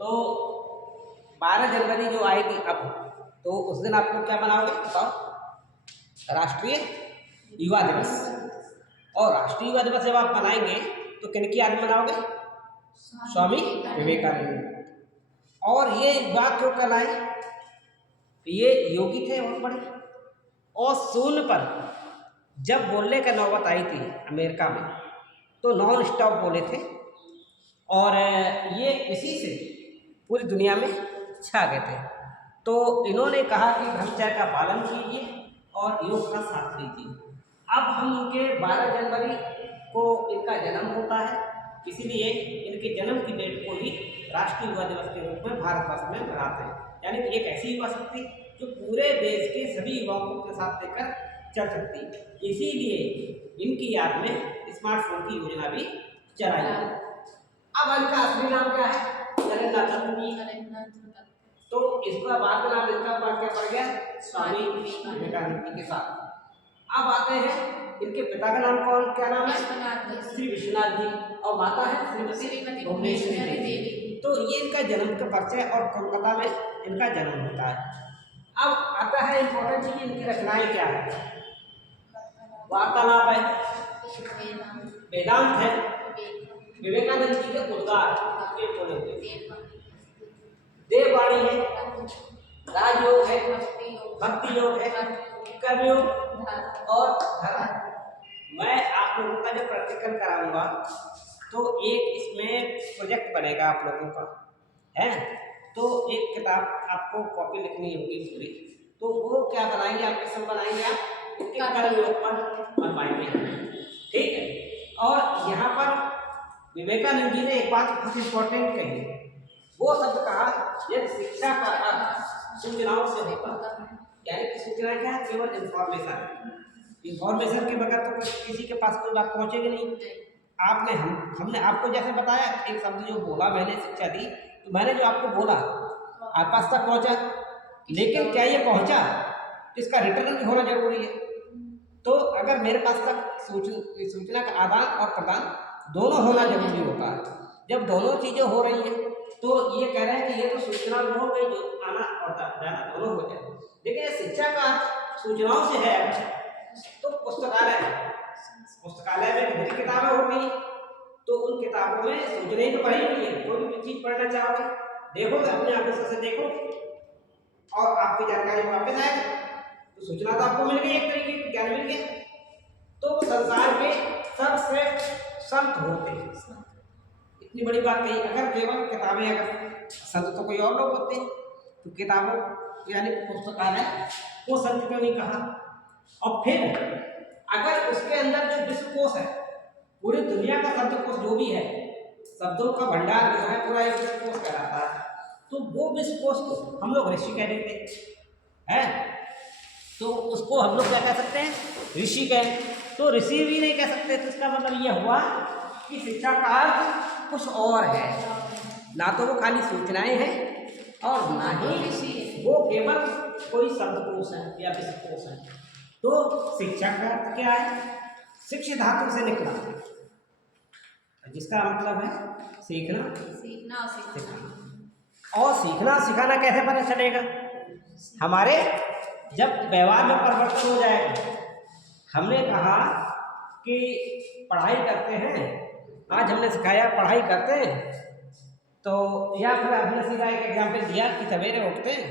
तो 12 जनवरी जो आएगी अब, तो उस दिन आप लोग क्या मनाओगे बताओ? राष्ट्रीय युवा दिवस। और राष्ट्रीय युवा दिवस जब आप मनाएंगे तो किन की याद में मनाओगे? स्वामी विवेकानंद। और ये बात क्यों कहलाए? ये योगी थे बहुत बड़े, और शून्य पर जब बोलने का नौबत आई थी अमेरिका में तो नॉन स्टॉप बोले थे, और ये इसी से पूरी दुनिया में छा गए थे। तो इन्होंने कहा कि ब्रह्मचर्य का पालन कीजिए और योग का साथ लीजिए। अब हम इनके 12 जनवरी को इनका जन्म होता है, इसीलिए इनके जन्म की डेट को ही राष्ट्रीय युवा दिवस के रूप में भारतवर्ष में मनाते हैं। यानी कि एक ऐसी युवा शक्ति जो पूरे देश के सभी युवाओं को के साथ लेकर चल सकती है। इसीलिए इनकी याद में स्मार्टफोन की योजना भी चलाई है। अब इनका असली नाम क्या है? नरेंद्र जी। तो इसका बाद में नाम इनका क्या पड़ गया? स्वामी विवेकानंद जी के साथ। अब आते हैं इनके पिता का नाम क्या नाम है? श्री विश्वनाथ जी, और माता है श्रीमती भुवनेश्वरी देवी। तो ये इनका जन्म का परिचय, और कोलकाता में इनका जन्म होता है। अब आता है इम्पोर्टेंट चीज, इनकी रचनाएं क्या है? वार्तालाप है, वेदांत है, विवेकानंद जी के उद्गार, देववाणी है, राजयोग है, भक्ति योग है, कर्मयोग और धर्म। मैं आप लोगों का जो प्रैक्टिकल कराऊंगा तो एक इसमें प्रोजेक्ट बनेगा आप लोगों का, है। तो एक किताब आपको कॉपी लिखनी होगी पूरी, तो वो क्या बनाएंगे आप? सब बनाएंगे आप इसके कर्मयोग पर बनवाएंगे, ठीक है। और यहाँ पर विवेकानंद जी ने एक बात बहुत इंपॉर्टेंट कही, वो शब्द कहा, यदि शिक्षा का अर्थ सूचनाओं से होता है। यानी कि सूचना क्या है? केवल इंफॉर्मेशन के बगैर तो किसी के पास कोई बात पहुंचेगी नहीं। आपने हमने आपको जैसे बताया, एक शब्द जो बोला मैंने, शिक्षा दी, तो मैंने जो आपको बोला आप पास तक पहुंचा, लेकिन क्या ये पहुंचा? तो इसका रिटर्न भी होना जरूरी है। तो अगर मेरे पास तक सूचना का आदान और प्रदान दोनों होना जरूरी होता है। जब दोनों चीजें हो रही हैं तो ये कह रहे हैं कि ये तो सूचना हो गई, जो आना और जाना दोनों हो जाए। लेकिन ये शिक्षा का सूचनाओं से है, तो पुस्तकालय में कितनी किताबें हो गई, तो उन किताबों में सूचनाएं तो भरी हुई है। कोई भी चीज पढ़ना चाहोगे, देखो अपने आंखों से देखो और आपकी जानकारी वापस आएगी, तो सूचना तो आपको मिल गई, एक तरीके की ज्ञान मिल गया। तो संसार के सबसे संत होते हैं, इतनी बड़ी बात कही। अगर केवल किताबें, अगर संत तो कोई और लोग होते हैं, तो किताबों यानी पुस्तकालय वो संत क्यों नहीं कहा? और फिर अगर उसके अंदर जो विश्वकोश है, पूरी दुनिया का शब्दकोश जो भी है, शब्दों का भंडार जो है पूरा एक विश्वकोश कहलाता है, तो वो विश्वकोश को हम लोग ऋषि कह देते हैं, तो उसको हम लोग क्या कह सकते हैं? ऋषि कह। तो ऋषि भी नहीं कह सकते, तो इसका मतलब यह हुआ कि शिक्षा का अर्थ कुछ और है, ना तो वो खाली सूचनाएं हैं और ना ही वो केवल कोई शब्दकोश है या विश्वकोश है। तो शिक्षा का अर्थ क्या है? शिक्ष धातु से निकला, जिसका मतलब है सीखना और सीखना सिखाना कैसे पता चलेगा? हमारे जब व्यवहार में परिवर्तन हो जाएगा। हमने कहा कि पढ़ाई करते हैं, आज हमने सिखाया पढ़ाई करते हैं, तो या फिर हमने सीधा एक एग्जाम्पल दिया कि सवेरे उठते हैं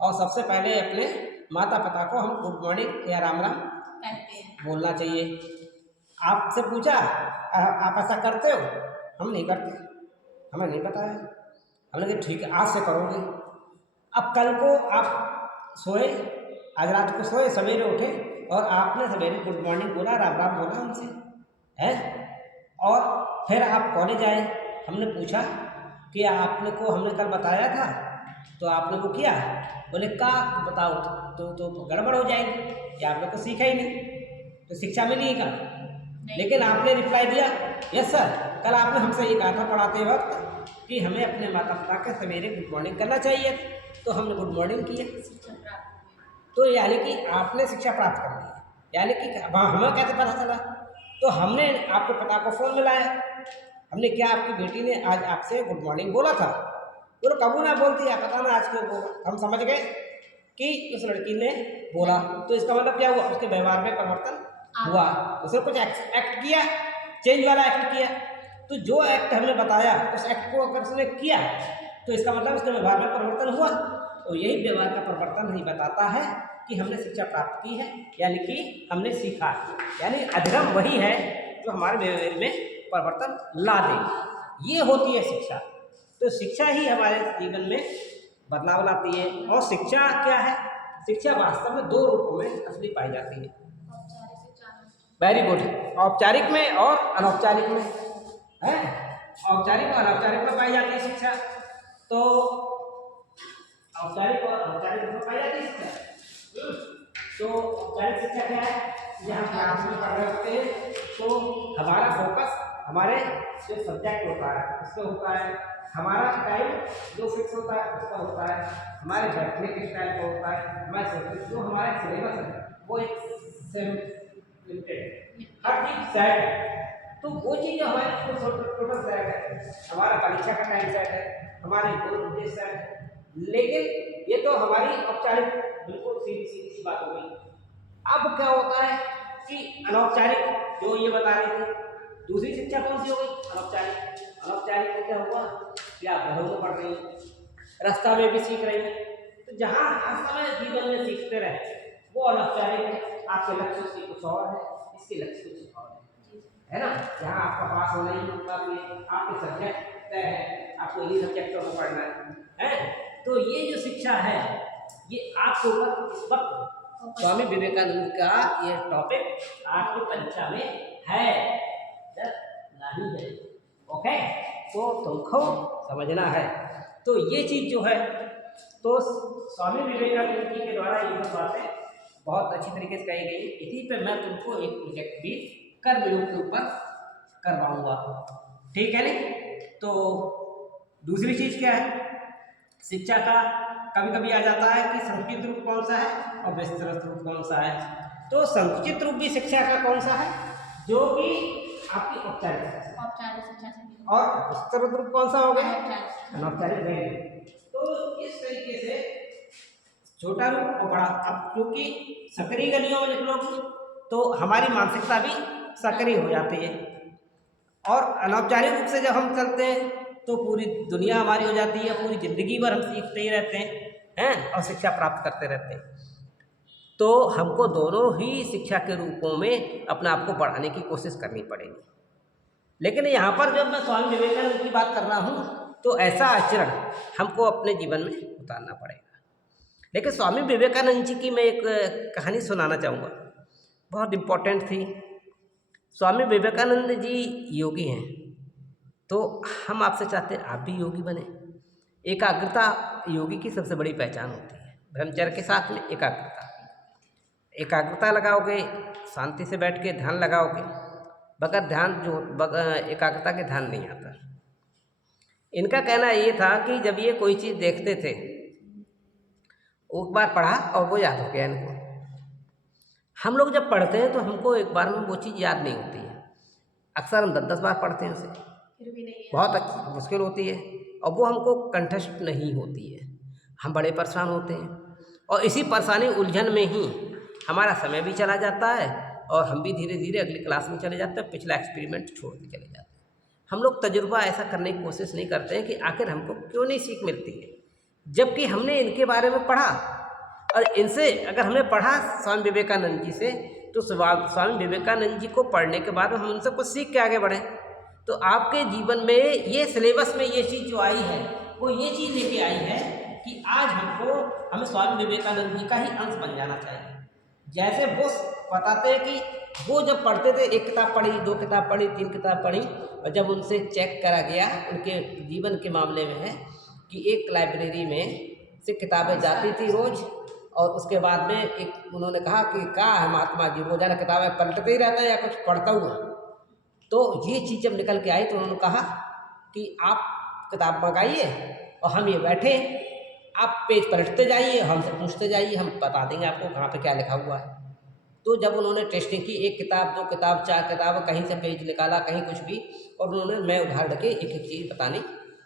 और सबसे पहले अपने माता पिता को हम गुड मॉर्निंग या राम राम बोलना चाहिए। आपसे पूछा आप ऐसा करते हो? हम नहीं करते, हमें नहीं बताया। हमने कहा ठीक है आज से करोगे। अब कल को आप सोए, आज रात को सोए, सवेरे उठे और आपने सवेरे गुड मॉर्निंग बोला, राम राम बोला हमसे, है। और फिर आप कॉलेज आए, हमने पूछा कि आपने को हमने कल बताया था, तो आपने को किया? बोले का बताओ, तो गड़बड़ हो जाएगी, या आप लोग को सीखा ही नहीं, तो शिक्षा मिली का। लेकिन आपने रिप्लाई दिया यस सर, कल आपने हमसे ये कहा था पढ़ाते वक्त कि हमें अपने माता पिता के सवेरे गुड मॉर्निंग करना चाहिए, तो हमने गुड मॉर्निंग किया। तो यानी कि आपने शिक्षा प्राप्त कर ली, यानी कि हमें कैसे पता चला? तो हमने आपके पिता को फ़ोन मिलाया, हमने क्या आपकी बेटी ने आज आपसे गुड मॉर्निंग बोला था, वो कबू ना बोल दिया, पता ना आज क्यों बोला, हम समझ गए कि उस लड़की ने बोला, तो इसका मतलब क्या हुआ, उसके व्यवहार में परिवर्तन हुआ, उसने कुछ एक्ट किया, चेंज वाला एक्ट किया। तो जो एक्ट हमने बताया उस एक्ट को अगर उसने किया तो इसका मतलब उसके व्यवहार में परिवर्तन हुआ। तो यही व्यवहार का परिवर्तन ही बताता है कि हमने शिक्षा प्राप्त की है, यानी कि हमने सीखा, यानी अधिगम वही है जो हमारे व्यवहार में परिवर्तन ला दे, ये होती है शिक्षा। तो शिक्षा ही हमारे जीवन में बदलाव लाती है। और शिक्षा क्या है, शिक्षा वास्तव में दो रूपों में असली पाई जाती है। वेरी गुड, औपचारिक में और अनौपचारिक में है, औपचारिक और अनौपचारिक में पाई जाती है शिक्षा। तो औपचारिक और अनौपचारिक में पाई जाती है शिक्षा। तो औपचारिक शिक्षा क्या है, ये हम क्लास में पढ़ रहे होते हैं तो हमारा फोकस हमारे जो सब्जेक्ट होता है उस पर होता है, हमारा टाइम जो फिक्स होता है उसका होता है, हमारे बैठने के स्टाइल का होता है, हमारे जो हमारा सिलेबस है वो एक हर चीज सेट है। तो वो चीज़ हमारे टोटल सेट है, हमारा परीक्षा का टाइम सेट है, हमारे गोल उद्देश्य सेट है। लेकिन ये तो हमारी औपचारिक बिल्कुल सीधी सीधी सी बात हो गई। अब क्या होता है कि अनौपचारिक जो ये बता रहे थे, दूसरी शिक्षा कौन सी हो गई, अनौपचारिक। अनौपचारिक को क्या हुआ कि आप घरों में पढ़ रही हैं, रास्ता में भी सीख रही हैं, तो जहाँ हर समय जीवन में सीखते रहे वो अनौपचारिक है। आपके लक्ष्य उसकी कुछ और है, इसके लक्ष्य कुछ और है ना। यहाँ आपका पास होना ही होगा, आपके सब्जेक्ट तय है, आपको इन्हीं सब्जेक्टों को पढ़ना है। तो ये जो शिक्षा है ये आपके ऊपर इस वक्त स्वामी विवेकानंद का ये टॉपिक आपकी परीक्षा में है नहीं है, ओके, तो तुमको समझना है। तो ये चीज जो है तो स्वामी विवेकानंद जी के द्वारा ये सब बातें बहुत अच्छी तरीके से कही गई। इसी पे मैं तुमको एक प्रोजेक्ट भी कर्मयोग के ऊपर करवाऊंगा, ठीक है नहीं। तो दूसरी चीज क्या है, शिक्षा का कभी कभी आ जाता है कि संकुचित रूप कौन सा है और विस्तृत रूप कौन सा है। तो संकुचित रूप भी शिक्षा का कौन सा है, जो कि आपकी औपचारिक शिक्षा, और विस्तृत रूप कौन सा हो गया, अनौपचारिक। तो इस तरीके से छोटा रूप और बड़ा। अब क्योंकि सक्रिय गलियों में निकलोगी तो हमारी मानसिकता भी सक्रिय हो जाती है, और अनौपचारिक रूप से जब हम चलते हैं तो पूरी दुनिया हमारी हो जाती है, पूरी जिंदगी भर हम सीखते ही रहते हैं और शिक्षा प्राप्त करते रहते हैं। तो हमको दोनों ही शिक्षा के रूपों में अपने आप को बढ़ाने की कोशिश करनी पड़ेगी। लेकिन यहाँ पर जब मैं स्वामी विवेकानंद की बात कर रहा हूँ तो ऐसा आचरण हमको अपने जीवन में उतारना पड़ेगा। लेकिन स्वामी विवेकानंद जी की मैं एक कहानी सुनाना चाहूँगा, बहुत इम्पोर्टेंट थी। स्वामी विवेकानंद जी योगी हैं, तो हम आपसे चाहते हैं आप भी योगी बने। एकाग्रता योगी की सबसे बड़ी पहचान होती है। ब्रह्मचर्य के साथ में एकाग्रता लगाओगे, शांति से बैठ के ध्यान लगाओगे, बगैर ध्यान एकाग्रता के ध्यान नहीं आता। इनका कहना ये था कि जब ये कोई चीज़ देखते थे, एक बार पढ़ा और वो याद हो गया इनको। हम लोग जब पढ़ते हैं तो हमको एक बार में वो चीज़ याद नहीं होती है, अक्सर हम 10-10 बार पढ़ते हैं उसे, बहुत अच्छी मुश्किल होती है और वो हमको कंठस्थ नहीं होती है। हम बड़े परेशान होते हैं और इसी परेशानी उलझन में ही हमारा समय भी चला जाता है और हम भी धीरे धीरे अगली क्लास में चले जाते हैं, पिछला एक्सपेरिमेंट छोड़ के चले जाते हैं। हम लोग तजुर्बा ऐसा करने की कोशिश नहीं करते हैं कि आखिर हमको क्यों नहीं सीख मिलती है, जबकि हमने इनके बारे में पढ़ा। और इनसे अगर हमने पढ़ा स्वामी विवेकानंद जी से, तो स्वामी विवेकानंद जी को पढ़ने के बाद हम उनसे कुछ सीख के आगे बढ़ें। तो आपके जीवन में ये सिलेबस में ये चीज़ जो आई है वो ये चीज़ लेके आई है कि आज हमें स्वामी विवेकानंद जी का ही अंश बन जाना चाहिए। जैसे वो बताते हैं कि वो जब पढ़ते थे, एक किताब पढ़ी, 2 किताब पढ़ी, 3 किताब पढ़ी, और जब उनसे चेक करा गया उनके जीवन के मामले में है कि एक लाइब्रेरी में से किताबें जाती थी रोज़, और उसके बाद में एक उन्होंने कहा कि क्या है महात्मा जी रोज़ाना किताबें पलटते ही रहता है या कुछ पढ़ता हुआ। तो ये चीज़ जब निकल के आई तो उन्होंने कहा कि आप किताब मंगाइए और हम ये बैठे, आप पेज पलटते जाइए, हमसे पूछते जाइए, हम बता देंगे आपको कहाँ पे क्या लिखा हुआ है। तो जब उन्होंने टेस्टिंग की, 1 किताब 2 किताब 4 किताब, कहीं से पेज निकाला, कहीं कुछ भी, और उन्होंने मैं उधार लेके एक एक चीज़ बतानी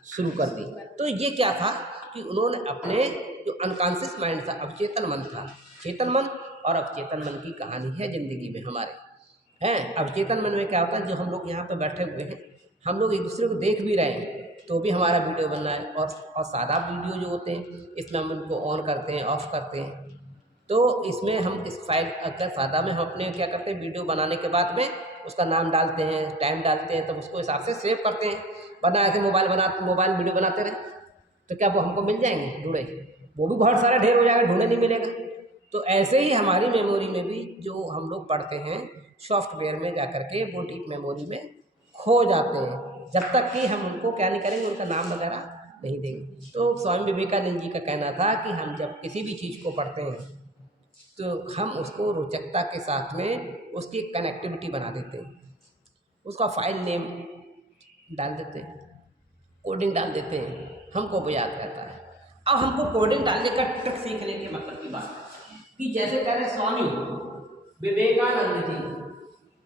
शुरू कर दी। तो ये क्या था कि उन्होंने अपने जो अनकॉन्शियस माइंड था, अवचेतन मन था, चेतन मन और अवचेतन मन की कहानी है ज़िंदगी में हमारे, हैं। अवचेतन मन में क्या होता है, जो हम लोग यहाँ पर बैठे हुए हैं, हम लोग एक दूसरे को देख भी रहे हैं तो भी हमारा वीडियो बन रहा है, और सादा वीडियो जो होते हैं इसमें हम उनको ऑन करते हैं, ऑफ करते हैं। तो इसमें हम इस फाइल अगर सादा में हम अपने क्या करते हैं, वीडियो बनाने के बाद में उसका नाम डालते हैं, टाइम डालते हैं, तब उसको हिसाब से सेव करते हैं। वरना ऐसे मोबाइल वीडियो बनाते रहे तो क्या वो हमको मिल जाएंगे ढूंढे, वो भी बहुत सारा ढेर हो जाएगा, ढूंढे नहीं मिलेगा। तो ऐसे ही हमारी मेमोरी में भी जो हम लोग पढ़ते हैं सॉफ्टवेयर में जा कर के वो डीप मेमोरी में खो जाते हैं, जब तक कि हम उनको क्या नहीं करेंगे, उनका नाम वगैरह नहीं देंगे। तो स्वामी विवेकानंद जी का कहना था कि हम जब किसी भी चीज़ को पढ़ते हैं तो हम उसको रोचकता के साथ में उसकी एक कनेक्टिविटी बना देते हैं, उसका फाइल नेम डाल देते हैं, कोडिंग डाल देते हैं, हमको वो याद रहता है। अब हमको कोडिंग डालने का ट्रिक सीखने के मतलब की बात है कि जैसे कह रहे स्वामी विवेकानंद जी,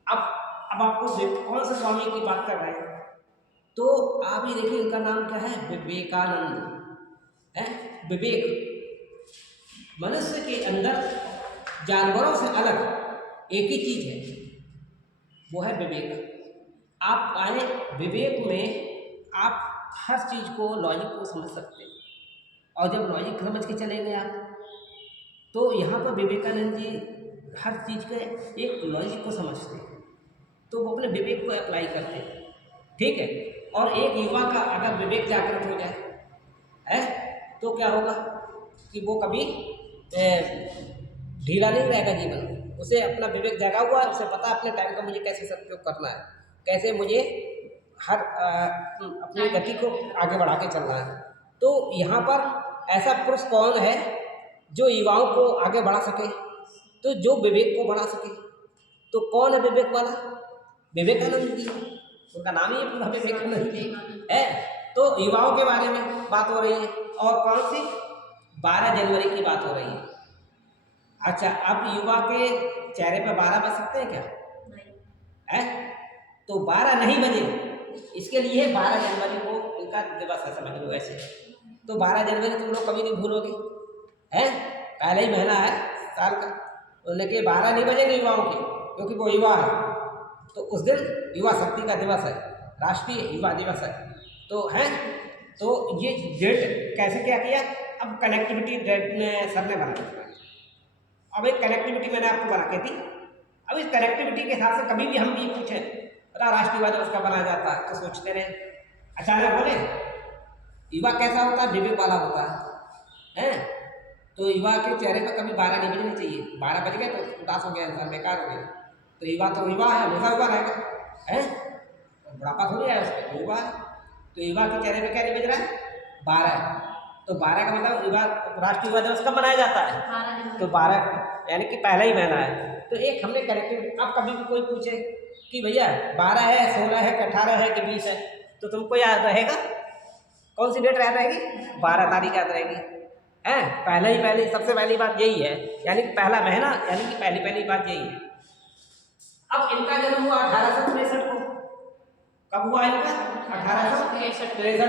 अब आपको कौन से स्वामी की बात कर रहे हैं, तो आप ये देखिए इनका नाम क्या है, विवेकानंद है। विवेक मनुष्य के अंदर जानवरों से अलग एक ही चीज है, वो है विवेक। आप आए विवेक में आप हर चीज को, लॉजिक को समझ सकते हैं, और जब लॉजिक समझ के चलेंगे आप, तो यहाँ पर विवेकानंद जी हर चीज के एक लॉजिक को समझते हैं, तो वो अपने विवेक को अप्लाई करते हैं, ठीक है। और एक युवा का अगर विवेक जागृत हो जाए है तो क्या होगा कि वो कभी ढीला नहीं रहेगा जीवन में, उसे अपना विवेक जगा हुआ है, उसे पता है अपने टाइम का मुझे कैसे सदुपयोग करना है, कैसे मुझे हर अपनी गति को आगे बढ़ा के चलना है। तो यहाँ पर ऐसा पुरुष कौन है जो युवाओं को आगे बढ़ा सके, तो जो विवेक को बढ़ा सके, तो कौन है विवेक वाला, विवेकानंद जी, उनका नाम ही पूरा विवेकानंद है। तो युवाओं के बारे में बात हो रही है, और कौन सी, 12 जनवरी की बात हो रही है। अच्छा, अब युवा के चेहरे पर 12 बज सकते हैं क्या, है? तो 12 नहीं बजे, इसके लिए 12 जनवरी को इनका दिवस है, समझ लो ऐसे। तो 12 जनवरी तुम लोग कभी नहीं भूलोगे, है, पहला ही महीना है साल का, उनके 12 नहीं बजेंगे युवाओं के, क्योंकि वो युवा है। तो उस दिन युवा शक्ति का दिवस है, राष्ट्रीय युवा दिवस है। तो है, तो ये डेट कैसे क्या किया, अब कनेक्टिविटी डेट में सर ने बना दिया। अब एक कनेक्टिविटी मैंने आपको बना के दी, अब इस कनेक्टिविटी के हिसाब से कभी भी हम भी पूछें राष्ट्रीय युवा दिवस का बनाया जाता है, तो सोचते रहे, अचानक बोले युवा कैसा होता है, विवेक वाला होता है। तो युवा के चेहरे पर कभी 12 नहीं बजने चाहिए, 12 बज गए तो उदास हो गया इंसान, बेकार हो गया। तो युवा तो युवा है, हमेशा युवा रहेगा, है, बुढ़ापा थोड़ी है उसमें, युवा है। तो युवा के चेहरे पे क्या नहीं बज रहा है, 12 है। तो 12 का मतलब युवा, राष्ट्रीय युवा दिवस कब मनाया जाता है, तो 12 यानी कि पहला ही महीना है। तो एक हमने कनेक्टिविटी, अब कभी भी कोई पूछे कि भैया 12 है, 16 है, 18 है कि 20 है, तो तुमको याद रहेगा, कौन सी डेट याद रहेगी, 12 तारीख याद रहेगी, है। पहली सबसे पहली बात यही है, यानी कि पहला महीना, यानी कि पहली बात यही है। अब इनका जन्म हुआ 1863 को, कब हुआ इनका, 1863 को।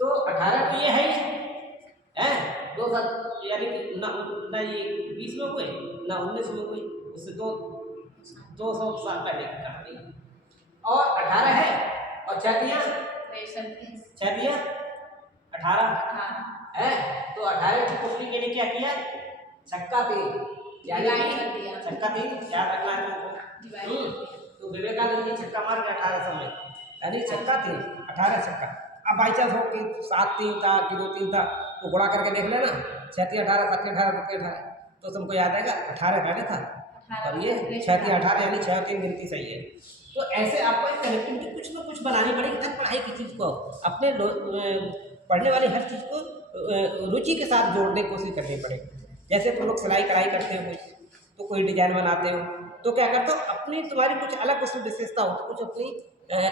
तो 18 तो ये है ही, है, 2 साल, यानी कि ना ये 20 में हुए ना 19 में हुए, उससे 200 साल पहले की कहानी। और 18 है, और 6 18 है। तो 18 की पुष्टि के लिए क्या किया, छक्का 3, यानी छक्का 3 याद रखना है तुमको। तो विवेकानंद जी छक्का मार गए 1800 में, यानी छक्का 3, 18 छक्का। अब बाई चांस हो कि 7-3 था कि 2-3 था, तो गुणा करके देख लेना, 6-3 18, 7 18, 2 18, तो तुमको याद आएगा 18 पहले था, और ये 6-3 18, यानी 6-3 गिनती सही है। तो ऐसे आपको एक कनेक्टिविटी कुछ ना कुछ बनानी पड़ेगी, हर पढ़ाई की चीज़ को अपने पढ़ने वाली हर चीज़ को रुचि के साथ जोड़ने की कोशिश करनी पड़ेगी। जैसे तुम लोग सिलाई कढ़ाई करते हो, तो कोई डिजाइन बनाते हो, तो क्या करते हो, अपनी तुम्हारी कुछ अलग उसमें विशेषता हो, तो कुछ अपनी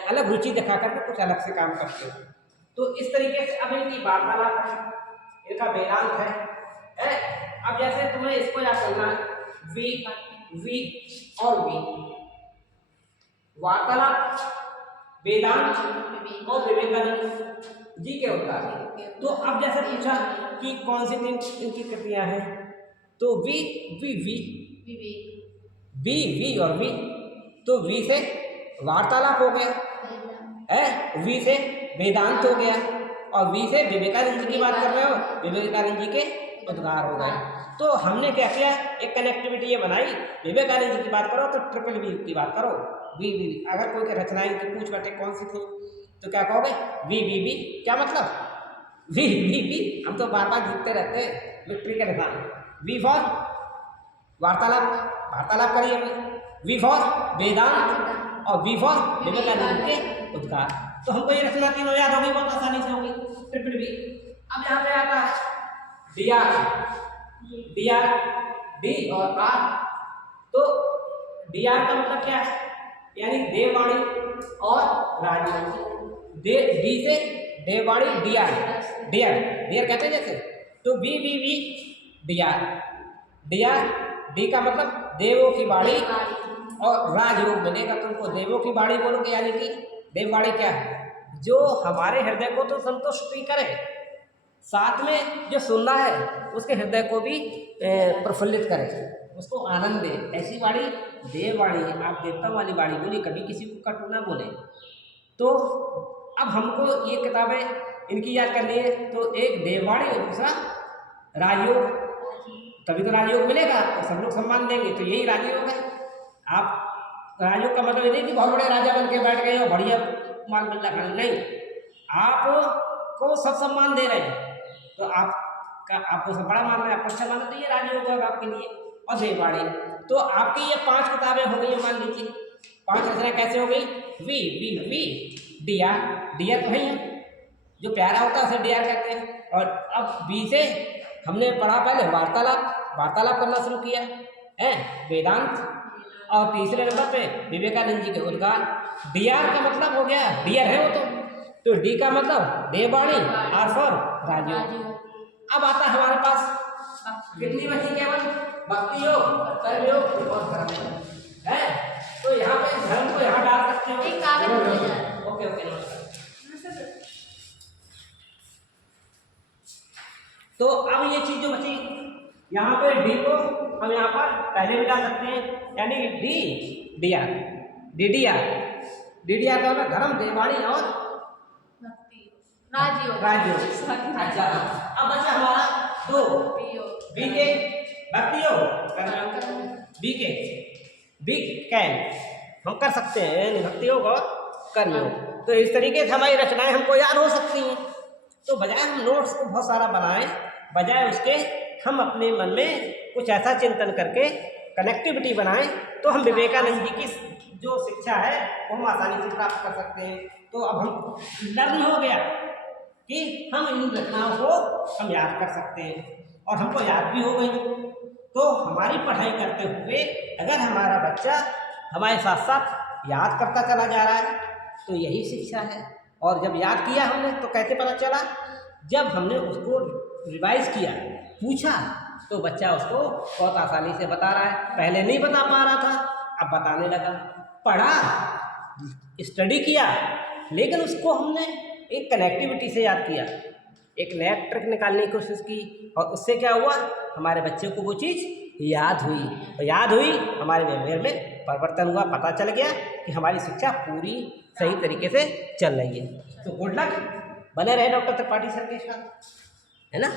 अलग रुचि दिखा करके कुछ अलग से काम करते हो। तो इस तरीके से अब इनकी वार्तालाप है, इनका वेदांत है। अब जैसे तुम्हें इसको याद करना है, वी और वी, वार्तालाप वेदांत और विवेकानंद जी के उद्गार। तो अब जैसे पूछा कि कौन सी तीन इनकी कृतियां हैं, तो V V V V V और वी, तो वी से वार्तालाप हो गया है, वी से वेदांत हो गया, और वी से विवेकानंद जी की बात कर रहे हो, विवेकानंद जी के उद्गार हो गए। तो हमने क्या किया, एक कनेक्टिविटी ये बनाई, विवेकानंद जी की बात करो तो ट्रिपल वी की बात करो, वी वी। अगर कोई के रचनाएं की पूछ बैठे कौन सी थी, तो क्या कहोगे, वी वी वी। क्या मतलब, वी वी वी। हम तो बार बार जीतते रहते हैं, विक्ट्री के निशान। वी फॉर वार्तालाप, वार्तालाप करिए, वी फॉर वेदांत और वी फॉर विवेकानंद के उद्गार। तो हमको ये रचना तीनों याद होगी, बहुत आसानी से होगी, ट्रिपल वी। अब यहाँ पे आता है D R, D R, D और आर। तो डी आर का मतलब क्या है, यानी देववाणी और राजवाणी। डी से देववाणी, डी आर, डियर, डियर कहते हैं जैसे, तो V V V D R, D R, D का मतलब देवों की वाणी और राजयोग मिलेगा तुमको, देवों की वाणी बोलोगे, यानी कि देववाणी क्या है, जो हमारे हृदय को तो संतुष्टि करे, साथ में जो सुनना है उसके हृदय को भी प्रफुल्लित करे, उसको आनंद दे, ऐसी वाणी देववाणी। आप देवता वाली वाणी बोली, कभी किसी को कटु ना बोले। तो अब हमको ये किताबें इनकी याद करनी है, तो एक देववाणी और दूसरा राजयोग, तभी तो राजयोग मिलेगा, तो सब लोग सम्मान देंगे, तो यही राजयोग है। आप राजयोग का मतलब ये नहीं कि बहुत बड़े राजा बन के बैठ गए और बढ़िया माल मिल रहा, नहीं, आपको सब सम्मान दे रहे हैं, तो आपको सब बड़ा मान रहे हैं, आपको अच्छा माना, तो ये राजयोग होगा आपके लिए। और देववाणी, तो आपकी ये 5 किताबें हो गई, मान लीजिए 5 रचनाएं कैसे हो गई, वी वी वी, डियर, डियर तो है जो प्यारा होता है उसे डियर कहते हैं। और अब वी से हमने पढ़ा पहले वार्तालाप, वार्तालाप करना शुरू किया है, वेदांत, और तीसरे नंबर पे विवेकानंद जी के उद्गार। डी आर का मतलब हो गया, डियर है वो तो डी का मतलब देववाणी, आर फॉर राजयोग। अब आता है हमारे पास कितनी बची, केवल भक्ति योग, कर्म योग और धर्म योग है। तो यहाँ पे धर्म को यहाँ डाल सकते हो, ओके ओके, नमस्कार। तो अब ये चीज जो बची, यहाँ पे डी को हम यहाँ पर पहले भी डाल सकते हैं, यानी D D R, D D R, D D R का मतलब धर्म, देववाणी और राजयोग। अच्छा, अब बचा हमारा 2, बी के भक्ति योग, बी के बी कैन हम कर सकते हैं, भक्ति योग और कर्म योग। तो इस तरीके से हमारी रचनाएं हमको याद हो सकती हैं। तो बजाय हम नोट्स को बहुत सारा बनाएं, बजाय उसके हम अपने मन में कुछ ऐसा चिंतन करके कनेक्टिविटी बनाएं, तो हम विवेकानंद जी की जो शिक्षा है वो हम आसानी से प्राप्त कर सकते हैं। तो अब हम लर्न हो गया कि हम इन रचनाओं को हम याद कर सकते हैं, और हमको याद भी हो गई। तो हमारी पढ़ाई करते हुए अगर हमारा बच्चा हमारे साथ साथ याद करता चला जा रहा है, तो यही शिक्षा है। और जब याद किया हमने, तो कैसे पता चला, जब हमने उसको रिवाइज किया, पूछा, तो बच्चा उसको बहुत आसानी से बता रहा है। पहले नहीं बता पा रहा था, अब बताने लगा। पढ़ा, स्टडी किया, लेकिन उसको हमने एक कनेक्टिविटी से याद किया, एक नया ट्रिक निकालने की कोशिश की, और उससे क्या हुआ, हमारे बच्चे को वो चीज़ याद हुई, और याद हुई, हमारे व्यवहार में परिवर्तन हुआ, पता चल गया कि हमारी शिक्षा पूरी सही तरीके से चल रही है। तो गुड लक, बने रहे डॉक्टर त्रिपाठी सर के साथ, है ना।